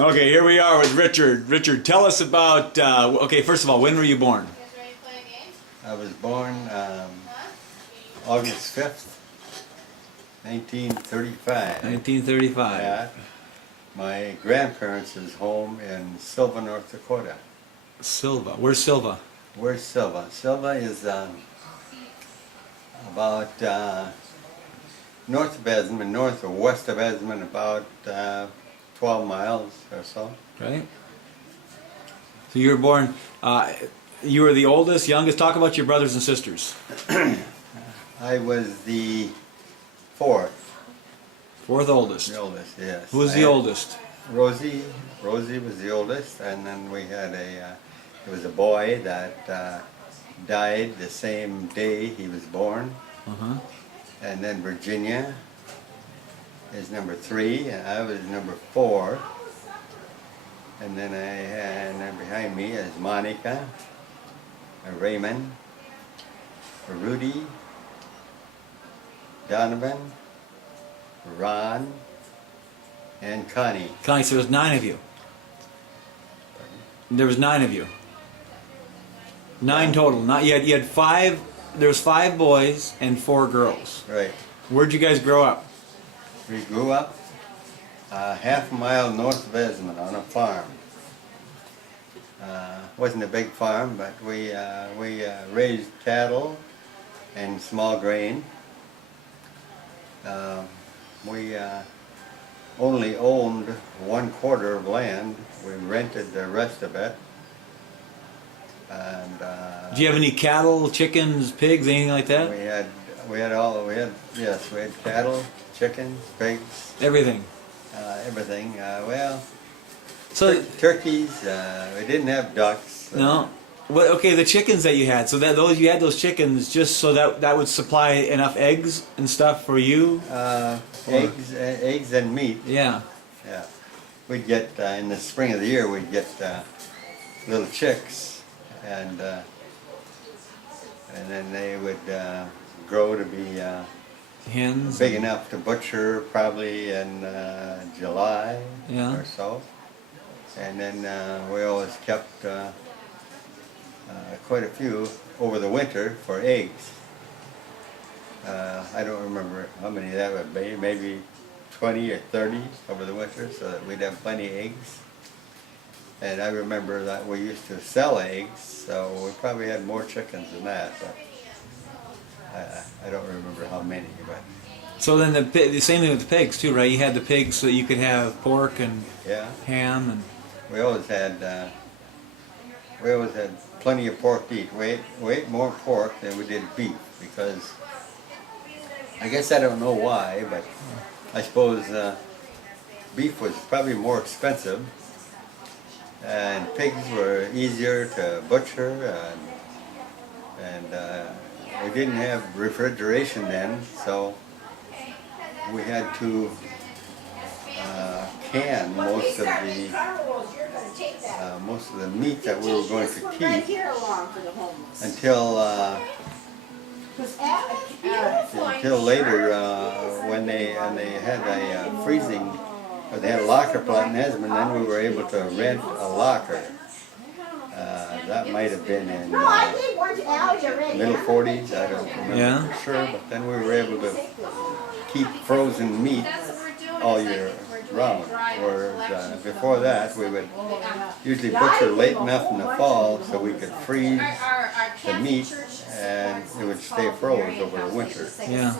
Okay, here we are with Richard. Richard, tell us about, okay, first of all, when were you born? I was born August 5th, 1935. 1935. Yeah. My grandparents' is home in Silva, North Dakota. Silva. Where's Silva? Where's Silva? Silva is about north of Esmond, north or west of Esmond, about 12 miles or so. Right. So you were born, you were the oldest, youngest. Talk about your brothers and sisters. I was the fourth. Fourth oldest. The oldest, yes. Who was the oldest? Rosie was the oldest, and then we had there was a boy that died the same day he was born. Uh-huh. And then Virginia is number 3, and I was number 4. And then and behind me is Monica, Raymond, Rudy, Donovan, Ron, and Connie. Connie, so there was 9 of you. There was 9 of you. 9 total. Not you had 5. There was 5 boys and 4 girls. Right. Where'd you guys grow up? We grew up half a mile north of Esmond on a farm. Wasn't a big farm, but we raised cattle and small grain. We only owned 1/4 of land. We rented the rest of it. And Do you have any cattle, chickens, pigs, anything like that? we had cattle, chickens, pigs, Everything. everything. Well, So turkeys. We didn't have ducks. no. Well, okay, the chickens that you had. So that you had those chickens just so that would supply enough eggs and stuff for you. Eggs and meat. Yeah. Yeah, we'd get in the spring of the year. We'd get little chicks, and then they would grow to be Hens. big enough to butcher probably in July Yeah. or so. And then we always kept quite a few over the winter for eggs. I don't remember how many that would be, maybe 20 or 30 over the winter, so that we'd have plenty of eggs. And I remember that we used to sell eggs, so we probably had more chickens than that, but I don't remember how many. But So then the same thing with the pigs too, right? You had the pigs so that you could have pork and yeah, ham and. we always had plenty of pork to eat. We ate more pork than we did beef, because I guess I don't know why, but I suppose beef was probably more expensive, and pigs were easier to butcher, and we didn't have refrigeration then, so we had to can most of the meat that we were going to keep until later when they had a freezing, or they had a locker plant in Esmond. Then we were able to rent a locker. That might have been in middle 40s. I don't remember for sure, but then we were able to keep frozen meat all year round. Whereas before that, we would usually butcher late enough in the fall so we could freeze the meat and it would stay froze over the winter. Yeah.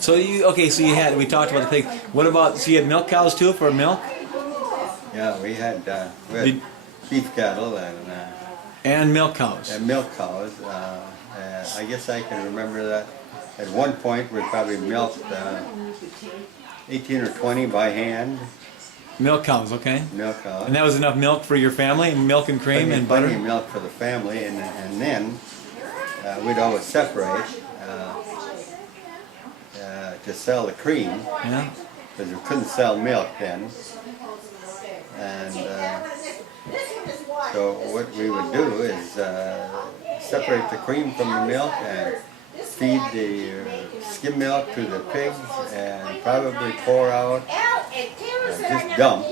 So we talked about the pig. What about, so you had milk cows too for milk? Yeah, we had beef cattle And milk cows. and milk cows. I guess I can remember that at one point we probably milked 18 or 20 by hand. Milk cows, okay. Milk cows. And that was enough milk for your family, milk and cream and butter? Plenty of milk for the family, and then we'd always separate to sell the cream, Yeah. because we couldn't sell milk then. And so what we would do is separate the cream from the milk and feed the skim milk to the pigs, and probably pour out just dump.